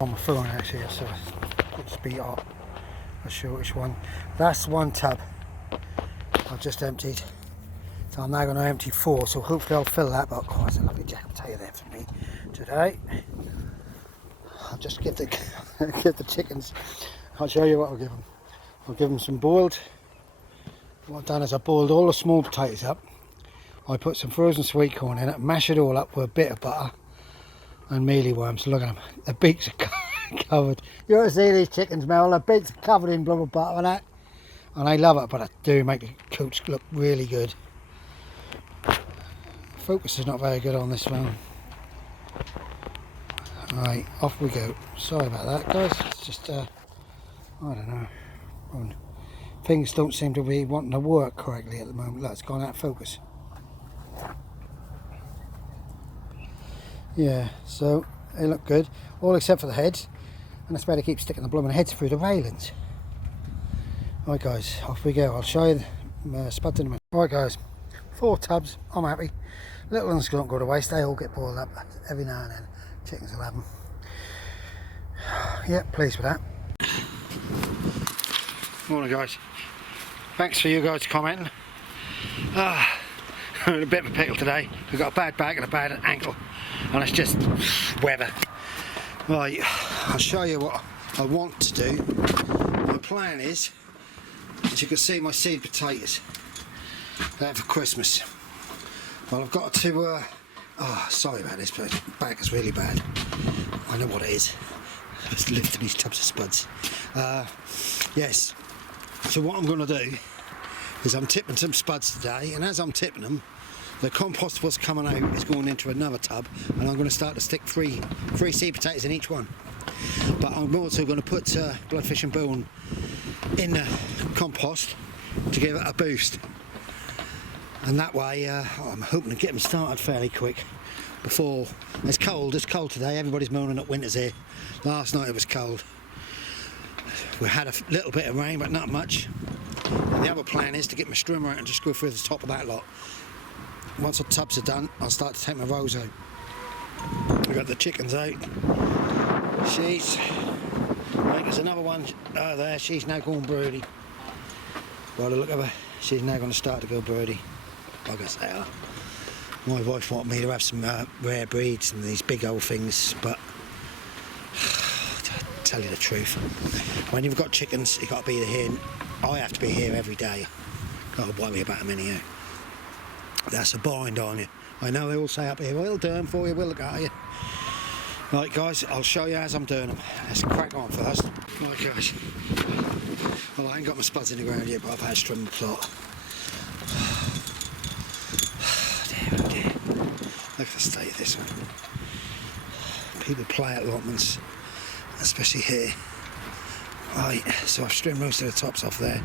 on my phone actually, so I'll speed up. I'll show which one. That's one tub I've just emptied. So I'm now going to empty 4, so hopefully I'll fill that. But oh, it's a lovely jack potato there for me today. I'll just give the give the chickens. I'll show you what I'll give them. I'll give them some boiled. What I've done is I boiled all the small potatoes up. I put some frozen sweet corn in it, mash it all up with a bit of butter and mealyworms. Look at them, the beaks are covered. You ought to see these chickens, Mel, their beaks are covered in blubber butter and that. And I love it, but I do make the coots look really good. Focus is not very good on this one. Right, off we go. Sorry about that, guys. It's just, I don't know. Things don't seem to be wanting to work correctly at the moment. Look, it's gone out of focus. Yeah, so they look good, all except for the heads, and that's why they keep sticking the blooming heads through the railings. Right guys, off we go. I'll show you the spuds in a minute. Right guys, 4 tubs, I'm happy. Little ones don't go to waste, they all get boiled up every now and then. Chickens will have them. Yeah, pleased with that. Morning guys, thanks for you guys commenting. A bit of a pickle today. We've got a bad back and a bad ankle, and it's just weather. Right, I'll show you what I want to do. My plan is, as you can see, my seed potatoes. They're for Christmas. Well, I've got to, oh, sorry about this, but my back is really bad. I know what it is. I was lifting these tubs of spuds. Yes, so what I'm going to do is I'm tipping some spuds today, and as I'm tipping them, the compost what's coming out is going into another tub, and I'm going to start to stick three seed potatoes in each one. But I'm also going to put bloodfish and bone in the compost to give it a boost, and that way I'm hoping to get them started fairly quick before it's cold. It's cold today, everybody's moaning that winter's here. Last night it was cold. We had a little bit of rain, but not much. And the other plan is to get my strimmer out and just go through the top of that lot. Once the tubs are done, I'll start to take my rows out. I've got the chickens out. She's, I think there's another one there, she's now going broody. By the look of her, she's now going to start to go broody. Like I say, my wife wanted me to have some rare breeds and these big old things, but to tell you the truth, when you've got chickens, you've got to be here. I have to be here every day. Got to worry about them anyhow. That's a bind on you. I know they all say up here, we'll do them for you, we'll look at you. Right guys, I'll show you as I'm doing them. Let's crack on first. Right guys, well I ain't got my spuds in the ground yet, but I've had a strum plot. Dear, oh dear. Look at the state of this one. People play at allotments, especially here. Right, so I've trimmed most of the tops off there.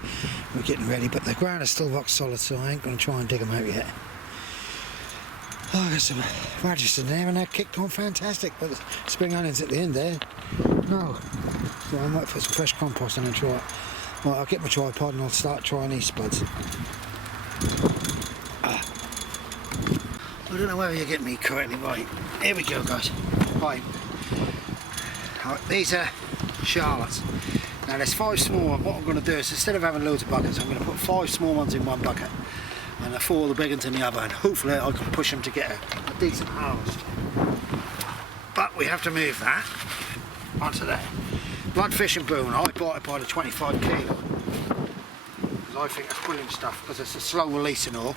We're getting ready, but the ground is still rock solid, so I ain't going to try and dig them out yet. Oh, I got some radish in there, and they're kicked on fantastic, but the spring onions at the end there, no. So I might put some fresh compost in and try it. Right, I'll get my tripod and I'll start trying these spuds. I don't know whether you're getting me correctly. Right, here we go guys. Right, these are Charlottes. Now there's 5 small ones. What I'm going to do is, instead of having loads of buckets, I'm going to put 5 small ones in one bucket and 4 of the big ones in the other, and hopefully I can push them to get a decent harvest. But we have to move that onto there. Bloodfish and bone, I bought it by the 25 kilo. Because I think that's brilliant stuff, because it's a slow release and all.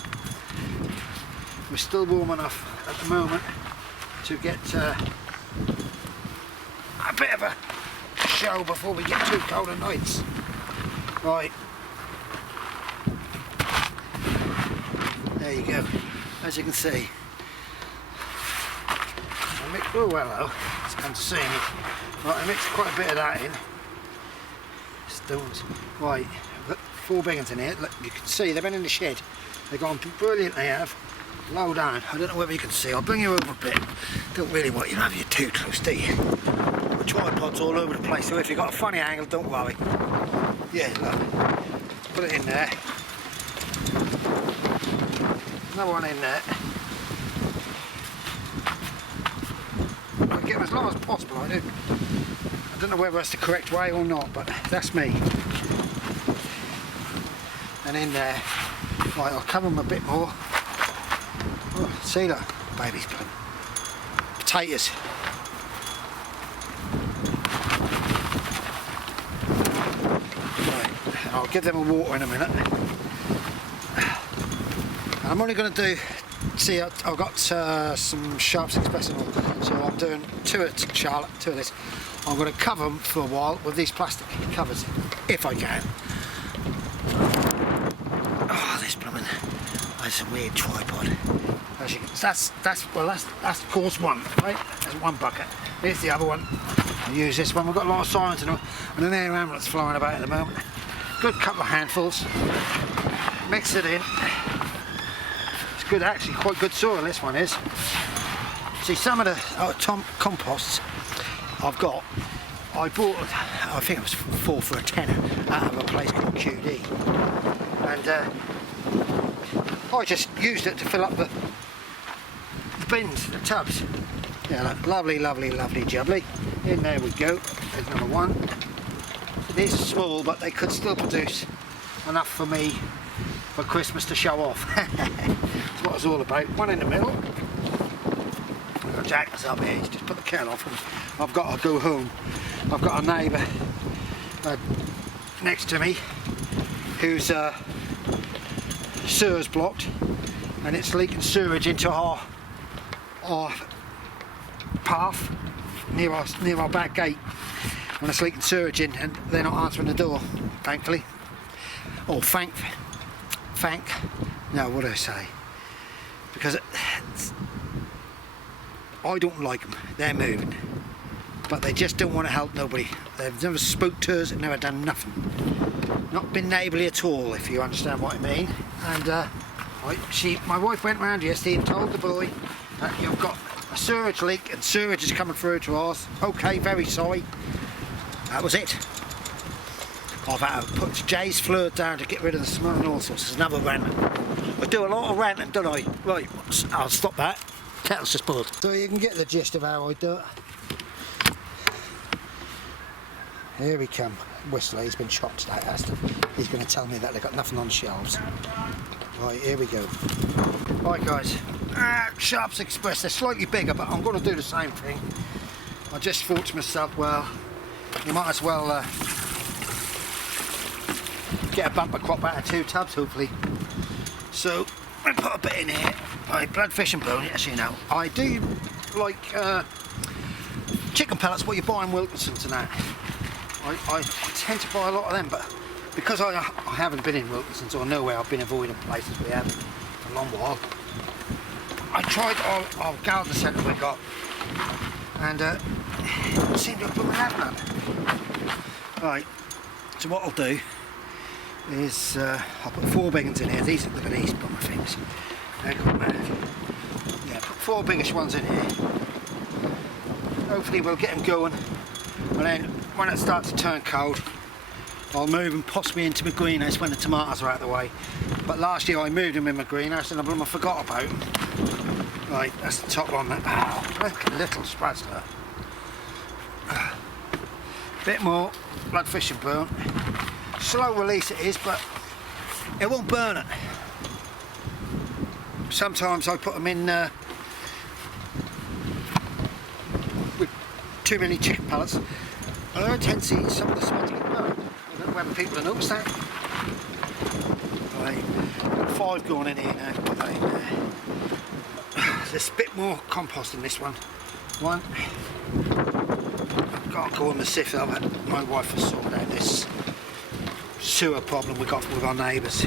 We're still warm enough at the moment to get a bit of a show before we get too cold at nights. Right, there you go. As you can see, I mixed, oh hello, it's come to see me. Right, I mixed quite a bit of that in. Stones. Right, I've got 4 big ones in here. Look, you can see they've been in the shed. They've gone brilliant, they have. Low down. I don't know whether you can see. I'll bring you over a bit. Don't really want you to have you too close, do you? My tripod's all over the place, so if you've got a funny angle, don't worry. Yeah, look. Put it in there. Another one in there. I'll get them as low as possible, I do. I don't know whether that's the correct way or not, but that's me. And in there, right, I'll cover them a bit more. Oh, see that? Baby's blue. Potatoes. Right, I'll give them a water in a minute. And I'm only going to do, see, I've got some Sharps Express and all, so I'm doing two of Charlotte, two of this. I'm going to cover them for a while with these plastic covers, if I can. Oh, this plumbing. That's a weird tripod. As you can, that's course one, right? There's one bucket. Here's the other one. I'll use this one. We've got a lot of sirens in it, and an air ambulance flying about at the moment. Good couple of handfuls. Mix it in. It's good, actually, quite good soil. This one is. See, some of the composts I've got, I bought, I think it was 4 for a tenner out of a place called QD, and I just used it to fill up the bins, the tubs. Yeah, look, lovely, lovely, lovely jubbly. In there we go. There's number one. These are small, but they could still produce enough for me for Christmas to show off. That's what it's all about. One in the middle. I've got Jack's up here. Just put the kettle off, and I've got to go home. I've got a neighbour next to me whose sewer's blocked, and it's leaking sewage into our path near our back gate, and it's leaking sewage in, and they're not answering the door, thankfully. Or no, what do I say? Because I don't like them. They're moving, but they just don't want to help nobody. They've never spoke to us, they've never done nothing. Not been neighbourly at all, if you understand what I mean. And my wife went round yesterday and told the boy that you've got a sewage leak and sewage is coming through to us. Okay, very sorry. That was it. I've had to put Jay's fluid down to get rid of the smell and all sorts. There's another rant. I do a lot of ranting, don't I? Right, I'll stop that. Kettle's just boiled. So you can get the gist of how I do it. Here we come. Whistler, he's been shocked today, Aston. He's going to tell me that they've got nothing on shelves. Right, here we go. Right, guys. Sharps Express, they're slightly bigger, but I'm going to do the same thing. I just thought to myself, well, you might as well get a bumper crop out of 2 tubs, hopefully. So, I put a bit in here. Right, blood, fish and bone, as you know. I do like chicken pellets, what you buy in Wilkinson's and that. I tend to buy a lot of them, but because I haven't been in Wilkinson's or nowhere, I've been avoiding places we haven't for a long while. I tried our garden centre we got, and it seemed to have put my having on. Right, so what I'll do is I'll put 4 big ones in here. These, look at these bummer things. They're gone mad. Yeah, put 4 biggish ones in here. Hopefully we'll get them going, and then when it starts to turn cold, I'll move them possibly into my greenhouse when the tomatoes are out of the way. But last year I moved them in my greenhouse and I forgot about them. Right, that's the top one. Ow, look at little spuds there. Bit more blood, fish and bone. Slow release it is, but it won't burn it. Sometimes I put them in with too many chicken pellets. I tend to see some of the spuds get burned. I don't know whether people have noticed that. Right, 5 going in here now. Put that in there. There's a bit more compost in this one. I've got to go on the sift of it. My wife has sorted out this sewer problem we got with our neighbours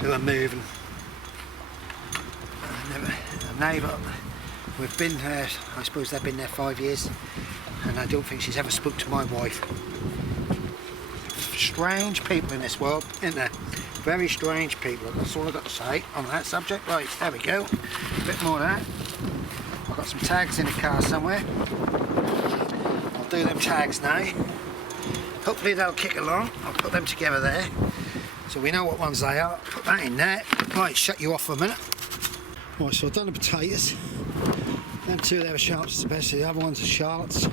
who are moving. A neighbour, we've been there, I suppose they've been there 5 years, and I don't think she's ever spoke to my wife. Strange people in this world, isn't there? Very strange people. That's all I've got to say on that subject. Right, there we go. A bit more of that. I've got some tags in the car somewhere. I'll do them tags now. Hopefully they'll kick along. I'll put them together there, so we know what ones they are. Put that in there. Right, shut you off for a minute. Right, so I've done the potatoes. Them 2 there are Sharps, especially the other ones are Charlottes.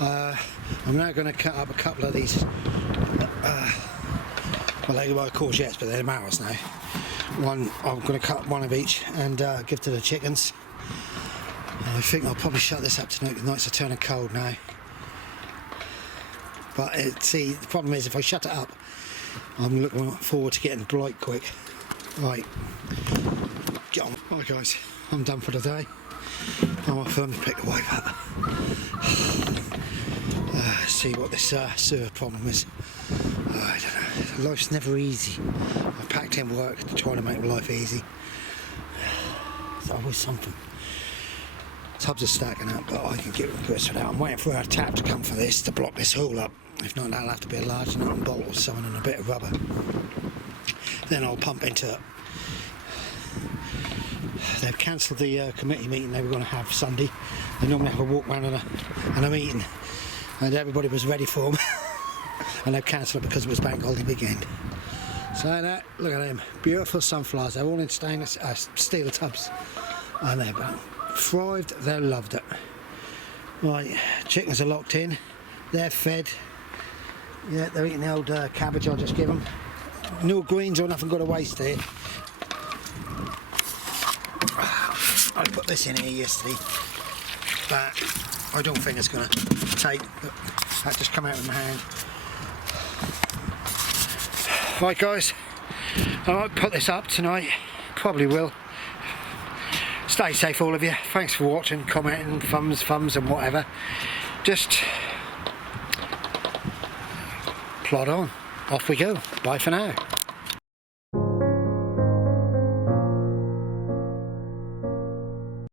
I'm now going to cut up a couple of these, well, they were courgettes, but they're marrows now. I'm going to cut one of each and give to the chickens. I think I'll probably shut this up tonight because nights are turning cold now. But see, the problem is if I shut it up, I'm looking forward to getting blight quick. Right, get on. Right guys, I'm done for the day. I'm off home to pick the wife up. See what this sewer problem is. I don't know. Life's never easy. I packed in work to try to make life easy. There's always something. Tubs are stacking up, but I can get rid of that. I'm waiting for a tap to come for this to block this hole up. If not, that'll have to be a large nut bolt or something and a bit of rubber. Then I'll pump into it. They've cancelled the committee meeting they were going to have Sunday. They normally have a walk round and a meeting, and everybody was ready for them. And they've cancelled it because it was bank holiday weekend. So that, look at them, beautiful sunflowers. They're all in stainless steel tubs, and they're thrived. They loved it. Right, chickens are locked in. They're fed. Yeah, they're eating the old cabbage I just give them. No greens or nothing got to waste here. I put this in here yesterday, but I don't think it's going to take. That just come out of my hand. Right guys, I might put this up tonight, probably will. Stay safe all of you, thanks for watching, commenting, thumbs and whatever. Just plod on, off we go, bye for now.